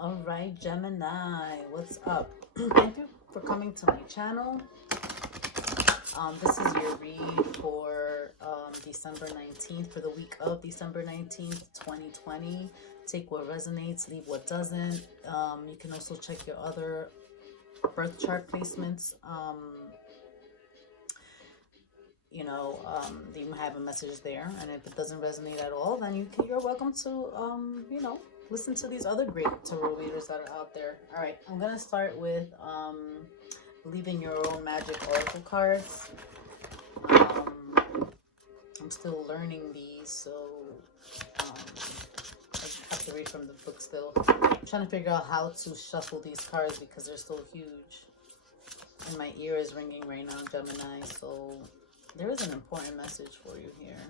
All right, Gemini, what's up? Thank you for coming to my channel. This is your read for December 19th, for the week of December 19th, 2020. Take what resonates, leave what doesn't. You can also check your other birth chart placements. You have a message there, and if it doesn't resonate at all, then you're welcome to listen to these other great tarot readers that are out there. All right, I'm gonna start with Believing Your Own Magic Oracle cards. I'm still learning these, so I have to read from the book still. I'm trying to figure out how to shuffle these cards because they're so huge. And my ear is ringing right now, Gemini, so there is an important message for you here.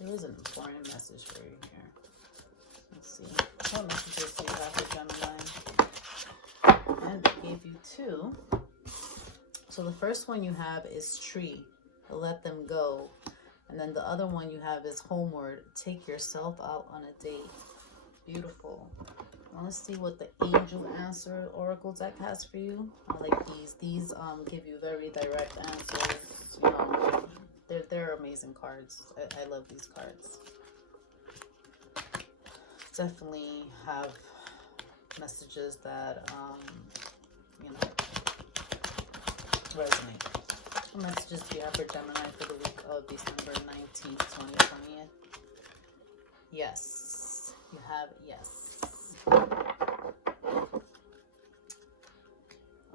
There is an important message for you here. Let's see. What messages do you have for Gemini? And I gave you two. So the first one you have is Tree. Let them go. And then the other one you have is Homeward. Take yourself out on a date. Beautiful. I want to see what the Angel Answer Oracle deck has for you. I like these. These give you very direct answers. You know, they're amazing cards. I love these cards. Definitely have messages that resonate. What messages do you have for Gemini for the week of December 19th, 2020? Yes. You have yes.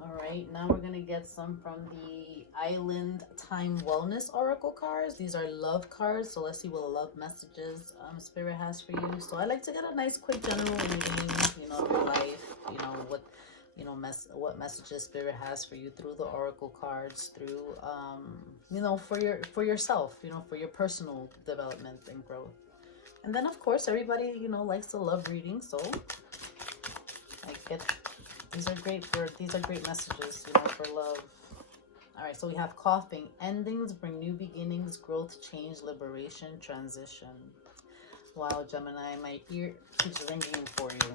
Alright, now we're going to get some from the Island Time Wellness Oracle cards. These are love cards, so let's see what love messages Spirit has for you. So I like to get a nice quick general reading, of your life, what messages Spirit has for you through the Oracle cards, through, for yourself, for your personal development and growth. And then, of course, everybody, likes to love reading, so these are great messages, for love. All right, so we have Coughing. Endings bring new beginnings, growth, change, liberation, transition. Wow, Gemini, my ear keeps ringing for you.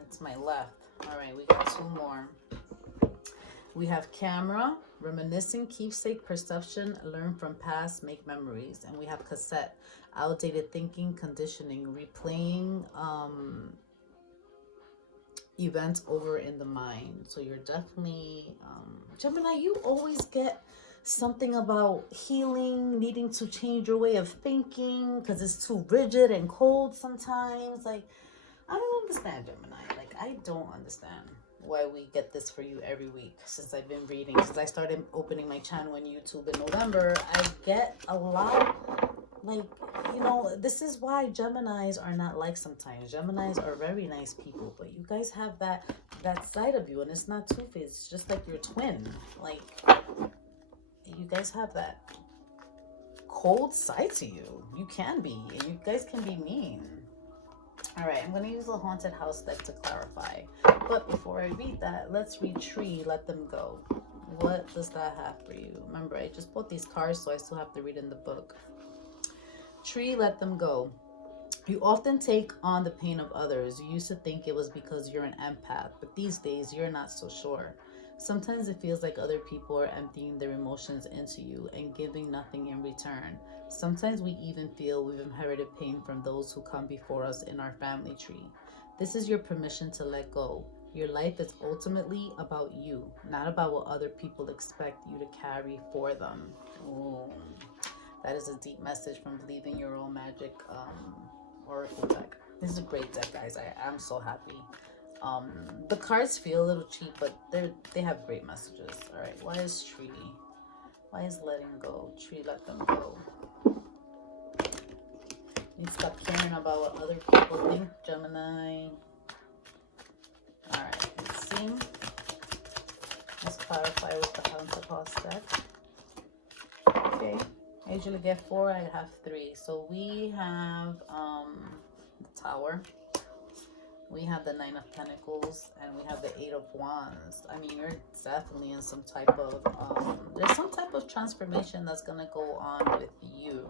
It's my left. All right, we got two more. We have Camera. Reminiscing, keepsake, perception, learn from past, make memories. And we have Cassette. Outdated thinking, conditioning, replaying events over in the mind. So you're definitely Gemini, you always get something about healing, needing to change your way of thinking because it's too rigid and cold sometimes. Like, I don't understand, Gemini. Like, I don't understand why we get this for you every week since I've been reading. Since I started opening my channel on YouTube in November, I get a lot. Like, this is why Geminis are not like sometimes. Geminis are very nice people, but you guys have that side of you, and it's not two-faced. It's just like your twin. Like, you guys have that cold side to you. You can be, and you guys can be mean. All right, I'm going to use the Haunted House deck to clarify. But before I read that, let's read Tree, Let Them Go. What does that have for you? Remember, I just bought these cards, so I still have to read in the book. Tree, let them go. You often take on the pain of others. You used to think it was because you're an empath, but these days you're not so sure. Sometimes it feels like other people are emptying their emotions into you and giving nothing in return. Sometimes we even feel we've inherited pain from those who come before us in our family tree. This is your permission to let go. Your life is ultimately about you, not about what other people expect you to carry for them. Ooh. That is a deep message from Believing Your Own Magic Oracle deck. This is a great deck, guys. I'm so happy. The cards feel a little cheap, but they have great messages. All right, why is Tree? Why is letting go? Tree, let them go. You stop caring about what other people think, Gemini. All right, let's see. Let's clarify with the Counterpart deck. Okay. I usually get 4, I have 3. So we have the Tower, we have the 9 of Pentacles, and we have the 8 of Wands. I mean, you're definitely in some type of, there's some type of transformation that's going to go on with you.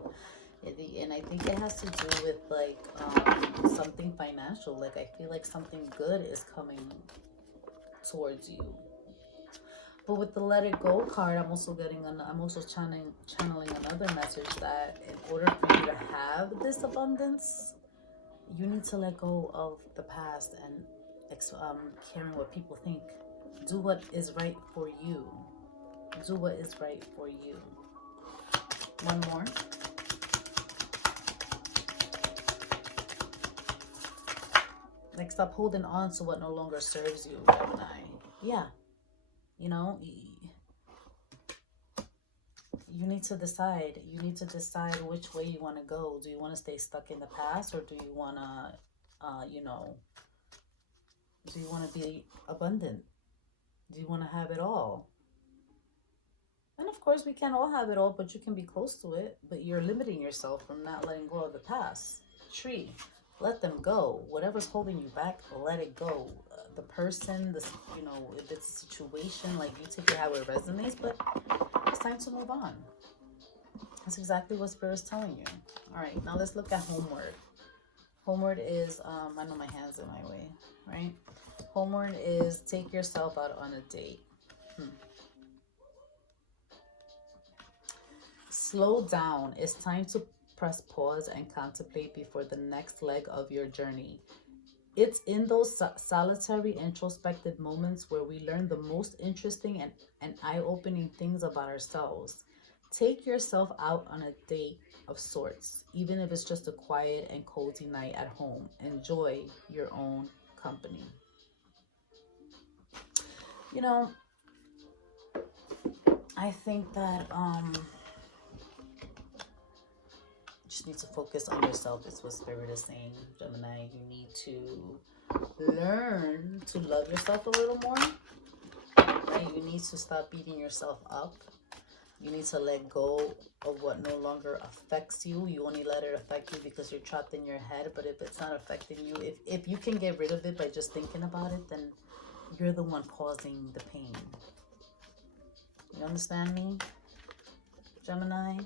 And I think it has to do with like something financial. Like I feel like something good is coming towards you. But with the let it go card, I'm also getting I'm also channeling another message that in order for you to have this abundance, you need to let go of the past and caring what people think. Do what is right for you. Do what is right for you. One more. Like, stop holding on to what no longer serves you, Gemini. Yeah. You know, you need to decide. You need to decide which way you want to go. Do you want to stay stuck in the past, or do you want to, do you want to be abundant? Do you want to have it all? And of course, we can't all have it all, but you can be close to it. But you're limiting yourself from not letting go of the past. Tree, let them go. Whatever's holding you back, let it go. The person, if it's a situation, like, you take it how it resonates, but it's time to move on. That's exactly what Spirit's telling you. All right, now let's look at homeward. Homeward is, I know my hand's in my way, right? Homeward is take yourself out on a date. Slow down. It's time to press pause and contemplate before the next leg of your journey. It's in those solitary, introspective moments where we learn the most interesting and eye-opening things about ourselves. Take yourself out on a date of sorts, even if it's just a quiet and cozy night at home. Enjoy your own company. You know, I think that just need to focus on yourself. Is what Spirit is saying, Gemini. You need to learn to love yourself a little more. Right? You need to stop beating yourself up. You need to let go of what no longer affects you. You only let it affect you because you're trapped in your head. But if it's not affecting you, if you can get rid of it by just thinking about it, then you're the one causing the pain. You understand me, Gemini?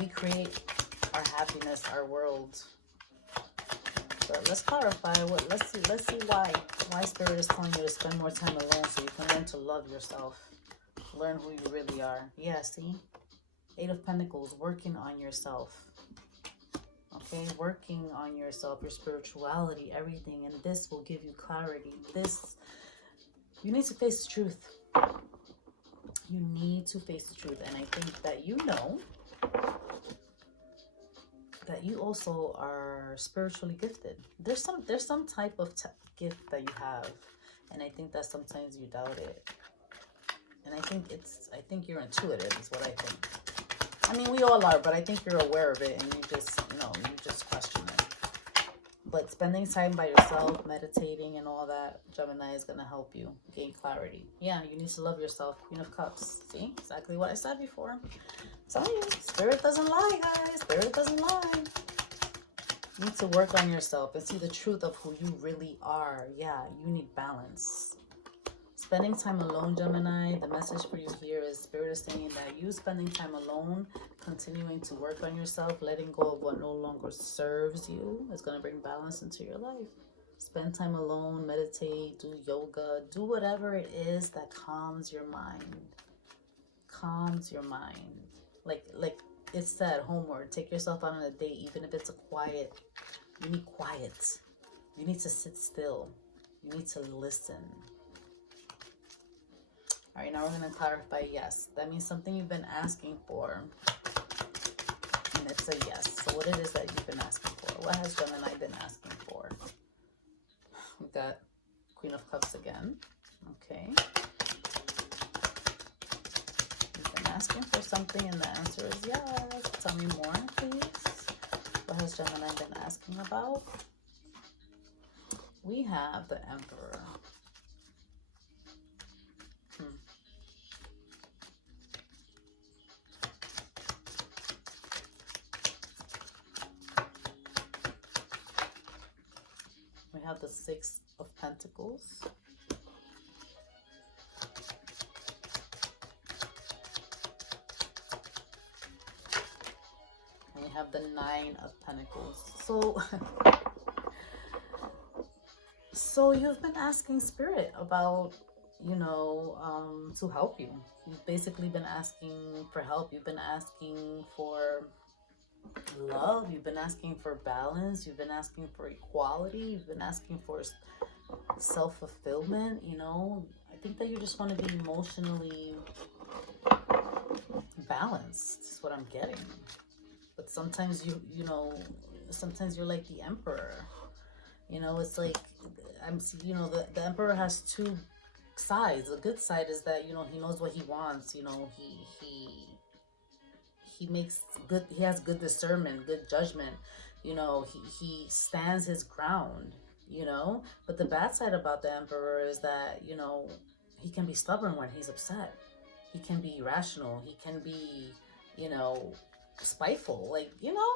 We create our happiness, our world. But let's clarify let's see why Spirit is telling you to spend more time alone so you can learn to love yourself. Learn who you really are. Yeah, see? 8 of Pentacles, working on yourself. Okay, working on yourself, your spirituality, everything, and this will give you clarity. You need to face the truth. You need to face the truth, and I think that you know that you also are spiritually gifted. There's some type of gift that you have, and I think that sometimes you doubt it. And I think you're intuitive is what I think. I mean, we all are, but I think you're aware of it, and you just question it. But spending time by yourself, meditating and all that, Gemini, is going to help you gain clarity. Yeah, you need to love yourself. Queen of Cups. See? Exactly what I said before. I'm telling you, Spirit doesn't lie, guys. Spirit doesn't lie. You need to work on yourself and see the truth of who you really are. Yeah, you need balance. Spending time alone, Gemini, the message for you here is Spirit is saying that you spending time alone, continuing to work on yourself, letting go of what no longer serves you, is going to bring balance into your life. Spend time alone, meditate, do yoga, do whatever it is that calms your mind. Calms your mind. Like it said, homeward, take yourself out on a date, even if it's you need quiet. You need to sit still. You need to listen. All right, now we're going to clarify yes. That means something you've been asking for. And it's a yes. So what it is that you've been asking for? What has Gemini been asking for? We've got Queen of Cups again. Okay. You've been asking for something and the answer is yes. Tell me more, please. What has Gemini been asking about? We have the Emperor. We have the 6 of Pentacles. have the Nine of Pentacles. So so you've been asking Spirit about, you know, to help you. You've basically been asking for help. You've been asking for love. You've been asking for balance. You've been asking for equality. You've been asking for self-fulfillment. You know, I think that you just want to be emotionally balanced. Is what I'm getting. But sometimes you know, sometimes you're like the Emperor. You know, it's like you know, the Emperor has two sides. The good side is that, you know, he knows what he wants. You know, he makes good. He has good discernment, good judgment. You know, he stands his ground. You know, but the bad side about the Emperor is that, you know, he can be stubborn when he's upset. He can be irrational. He can be, you know, spiteful. Like, you know.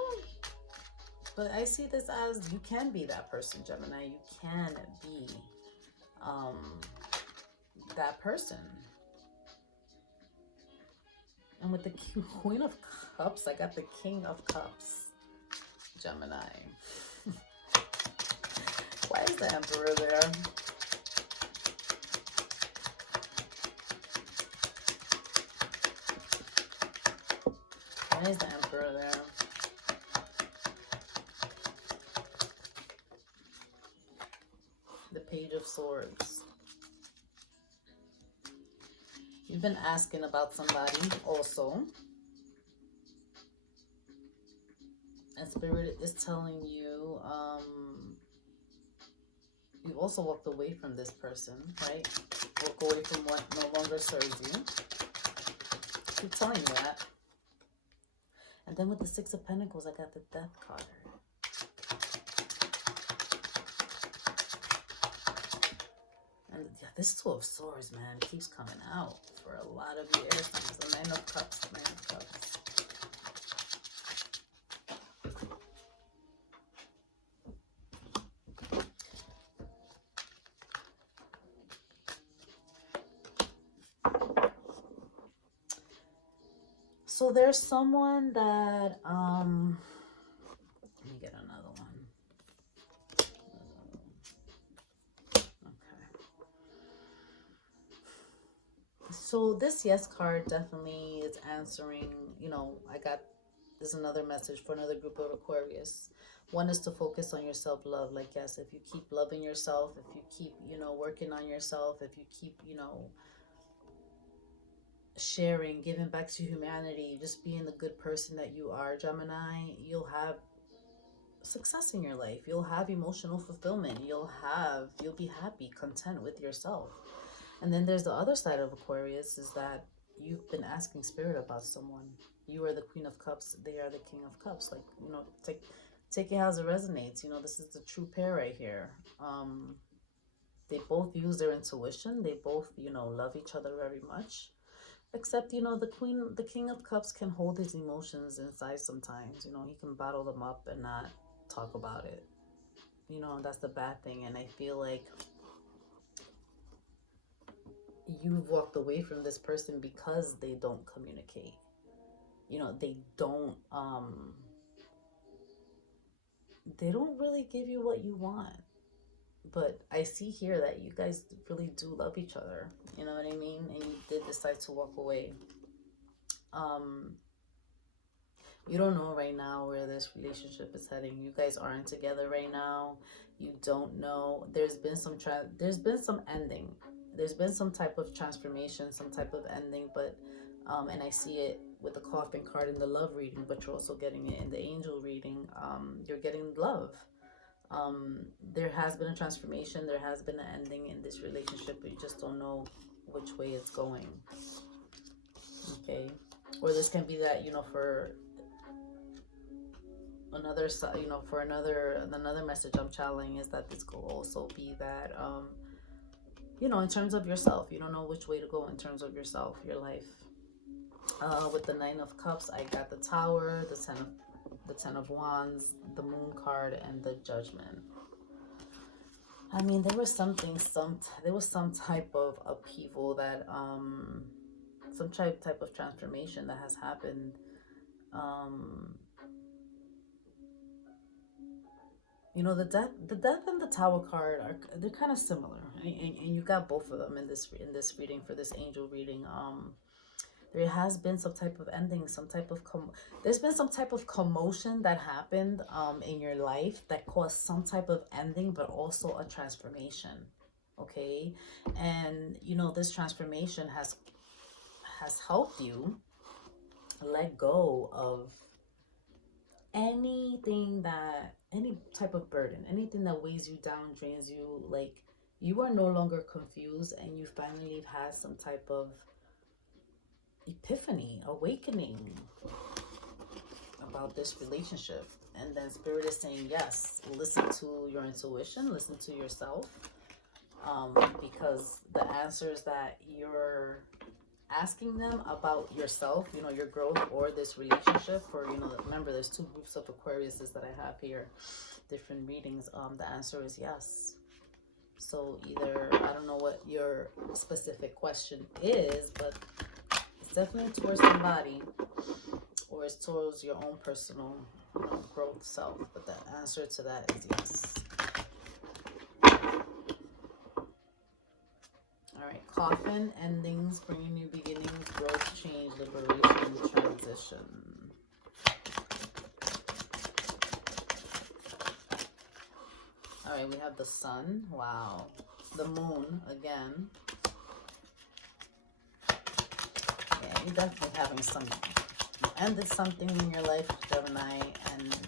But I see this as you can be that person, Gemini. You can be that person. And with the Queen of Cups, I got the King of Cups, Gemini. Why is the Emperor there? Why is the Emperor there? The Page of Swords. You've been asking about somebody also. And Spirit is telling you, you also walked away from this person, right? Walk away from what no longer serves you. Keep telling you that. And then with the Six of Pentacles, I got the Death card. And yeah, this Two of Swords, man, keeps coming out for a lot of you air signs. The Nine of Cups, Nine of Cups. So there's someone that, let me get another one. Okay. So this Yes card definitely is answering, you know, there's another message for another group of Aquarius. One is to focus on your self-love. Like, yes, if you keep loving yourself, if you keep, you know, working on yourself, if you keep, you know, sharing, giving back to humanity, just being the good person that you are, Gemini, you'll have success in your life. You'll have emotional fulfillment. You'll be happy, content with yourself. And then there's the other side of Aquarius, is that you've been asking Spirit about someone. You are the Queen of Cups. They are the King of Cups. Like, you know, take it as it resonates. You know, this is the true pair right here. They both use their intuition. They both, you know, love each other very much. Except, you know, the King of Cups can hold his emotions inside sometimes. You know, he can bottle them up and not talk about it. You know, that's the bad thing. And I feel like you've walked away from this person because they don't communicate. You know, they don't really give you what you want. But I see here that you guys really do love each other. You know what I mean? And you did decide to walk away. You don't know right now where this relationship is heading. You guys aren't together right now. You don't know. There's been some ending. There's been some type of transformation, some type of ending, but and I see it with the Coffin card in the love reading, but you're also getting it in the angel reading. You're getting love. There has been a transformation. There has been an ending in this relationship, but you just don't know which way it's going. Okay. Or this can be that, you know, for another, you know, for another message I'm channeling is that this could also be that, you know, in terms of yourself, you don't know which way to go in terms of yourself, your life. With the Nine of Cups, I got the Tower, the Ten of Wands, the Moon card, and the Judgment. I mean, there was some type of upheaval that, some type of transformation that has happened. You know, the death and the Tower card are, they're kind of similar, and you got both of them in this reading, for this angel reading. There has been some type of ending, some type of there's been some type of commotion that happened in your life that caused some type of ending, but also a transformation. Okay, and you know, this transformation has helped you let go of any type of burden, anything that weighs you down, drains you. Like, you are no longer confused, and you finally have had some type of epiphany, awakening about this relationship. And then Spirit is saying, yes, listen to your intuition, listen to yourself, because the answers that you're asking them about yourself, you know, your growth or this relationship, or, you know, remember there's two groups of Aquariuses that I have here, different readings. The answer is yes. So either, I don't know what your specific question is, but it's definitely towards somebody, or it's towards your own personal, you know, growth self. But the answer to that is yes. All right, coffin, endings, bringing new beginnings, growth, change, liberation, transition. All right, we have the sun. Wow. The moon again. Yeah, you're definitely having some, you ended something in your life, Gemini, and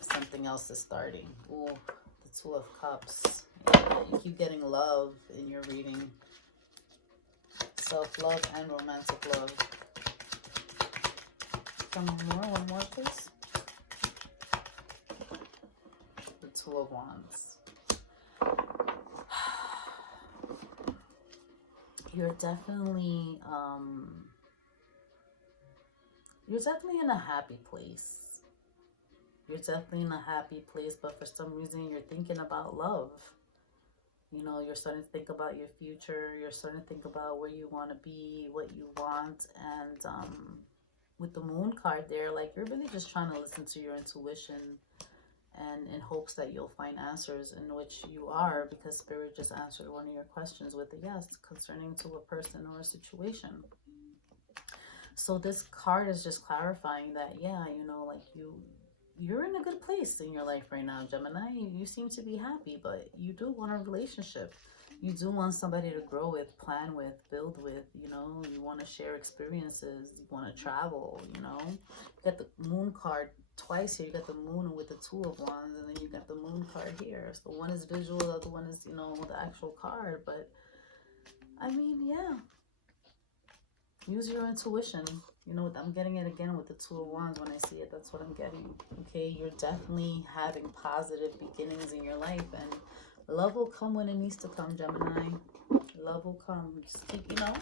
something else is starting. Ooh, the Two of Cups. Yeah, you keep getting love in your reading. Self-love and romantic love. Come on, one more, please. The Two of Wands. You're definitely in a happy place. You're definitely in a happy place, but for some reason you're thinking about love. You know, you're starting to think about your future. You're starting to think about where you want to be, what you want. And with the moon card there, like, you're really just trying to listen to your intuition, and in hopes that you'll find answers, in which you are, because Spirit just answered one of your questions with a yes concerning to a person or a situation. So this card is just clarifying that, yeah, you know, like, you're in a good place in your life right now, Gemini. You seem to be happy, but you do want a relationship. You do want somebody to grow with, plan with, build with, you know. You want to share experiences. You want to travel, you know. You got the moon card twice here. You got the moon with the Two of Wands, and then you got the moon card here. So one is visual, the other one is, you know, the actual card. But, I mean, yeah. Use your intuition. You know, I'm getting it again with the Two of Wands. When I see it, that's what I'm getting. Okay, you're definitely having positive beginnings in your life, and love will come when it needs to come, Gemini. Love will come. Just keep, you know,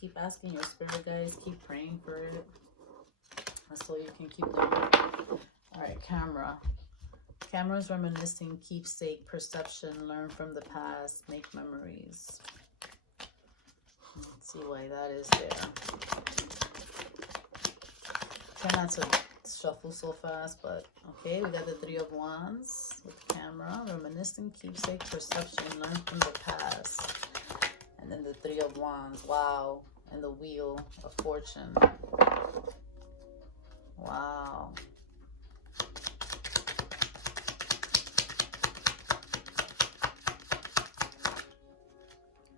keep asking your spirit guides. Keep praying for it, so you can keep doing it. All right, camera. Camera's reminiscing, keepsake, perception, learn from the past, make memories. Let's see why that is there. Try not to shuffle so fast, but okay, we got the Three of Wands with the camera, reminiscing, keepsake, perception, learn from the past. And then the Three of Wands, wow, and the Wheel of Fortune. Wow.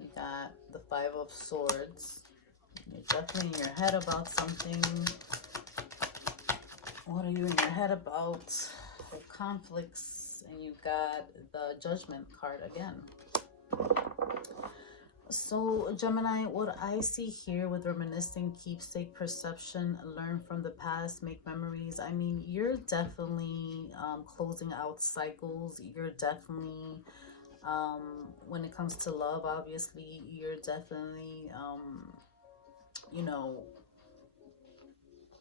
You got the Five of Swords. You're definitely in your head about something. What are you in your head about? The conflicts. And you got the Judgment card again. So, Gemini, what I see here with reminiscing, keepsake, perception, learn from the past, make memories. I mean, you're definitely closing out cycles. You're definitely, when it comes to love, obviously, you're definitely, you know,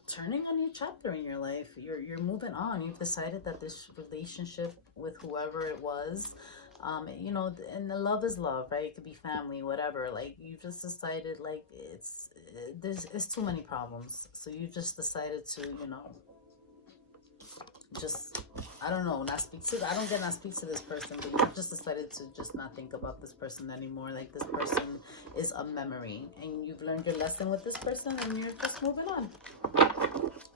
turning a new chapter in your life. You're moving on. You've decided that this relationship with whoever it was, you know, and the love is love, right? It could be family, whatever. Like, you just decided, like, it's too many problems. So you just decided to, you know, just I don't know, not speak to, I don't get not speak to this person, but you've just decided to just not think about this person anymore. Like this person is a memory and you've learned your lesson with this person and you're just moving on.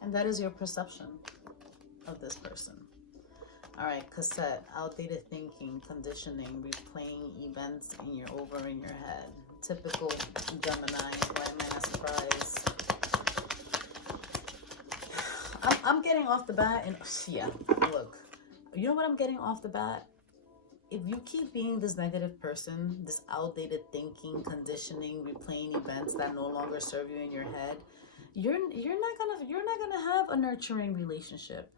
And that is your perception of this person. All right, cassette, outdated thinking, conditioning, replaying events in your head. Typical Gemini. Why am I not surprised? I'm getting off the bat, and yeah, look, you know what I'm getting off the bat? If you keep being this negative person, this outdated thinking, conditioning, replaying events that no longer serve you in your head, you're not gonna have a nurturing relationship.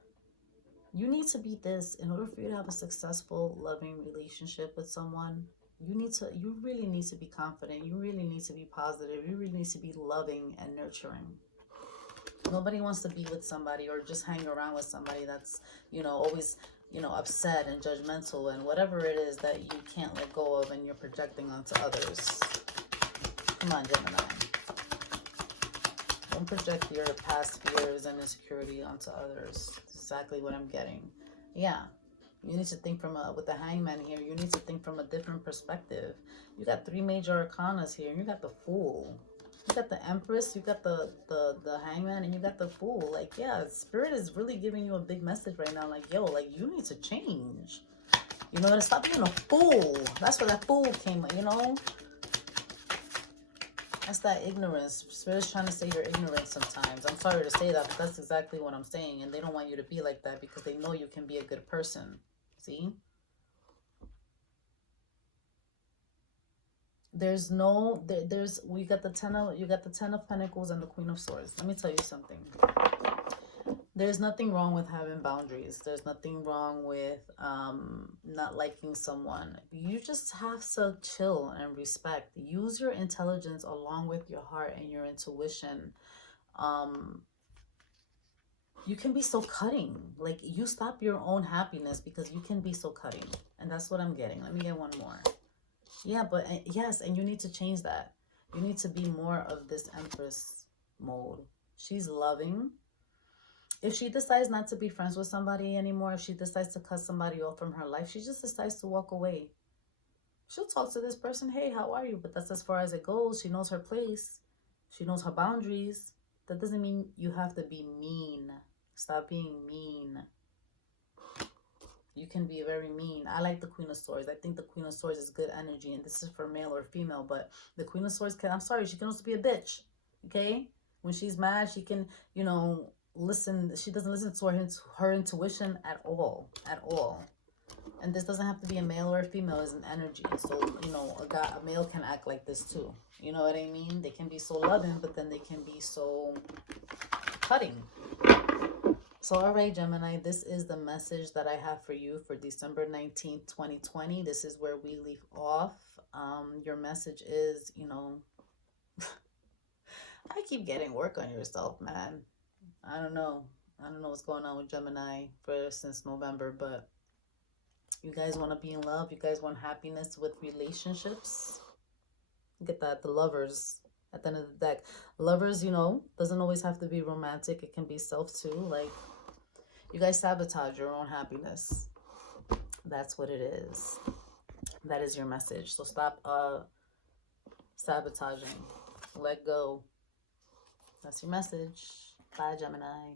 You need to be this in order for you to have a successful, loving relationship with someone. You really need to be confident. You really need to be positive. You really need to be loving and nurturing. Nobody wants to be with somebody or just hang around with somebody that's, always, upset and judgmental and whatever it is that you can't let go of and you're projecting onto others. Come on, Gemini. Don't project your past fears and insecurity onto others. That's exactly what I'm getting. Yeah. You need to think with the hangman here, you need to think from a different perspective. You got 3 major arcanas here. You got the Fool. You got the Empress, you got the hangman, and you got the Fool. Like, yeah, Spirit is really giving you a big message right now. Like, yo, like, you need to change. You know, stop being a fool. That's where that Fool came, That's that ignorance. Spirit's trying to say you're ignorant sometimes. I'm sorry to say that, but that's exactly what I'm saying. And they don't want you to be like that because they know you can be a good person. See? We got the 10 of Pentacles and the Queen of Swords. Let me tell you something. There's nothing wrong with having boundaries. There's nothing wrong with not liking someone. You just have to chill and respect. Use your intelligence along with your heart and your intuition. You can be so cutting. Like, you stop your own happiness because you can be so cutting. And that's what I'm getting. Let me get one more. Yeah, but yes, and you need to change that. You need to be more of this Empress mode. She's loving. If she decides not to be friends with somebody anymore, if she decides to cut somebody off from her life, she just decides to walk away. She'll talk to this person, hey, how are you? But that's as far as it goes. She knows her place. She knows her boundaries. That doesn't mean you have to be mean. Stop being mean. You can be very mean. I like the Queen of Swords. I think the Queen of Swords is good energy. And this is for male or female. But the Queen of Swords I'm sorry, she can also be a bitch. Okay? When she's mad, she can, listen. She doesn't listen to her intuition at all. At all. And this doesn't have to be a male or a female. It's an energy. So, a male can act like this too. You know what I mean? They can be so loving, but then they can be so cutting. So, all right, Gemini, this is the message that I have for you for December 19th, 2020. This is where we leave off. Your message is, I keep getting work on yourself, man. I don't know what's going on with Gemini since November, but you guys want to be in love. You guys want happiness with relationships. Look at that, the Lovers at the end of the deck. Lovers, doesn't always have to be romantic. It can be self too. Like, you guys sabotage your own happiness. That's what it is. That is your message. So stop sabotaging. Let go. That's your message. Bye, Gemini.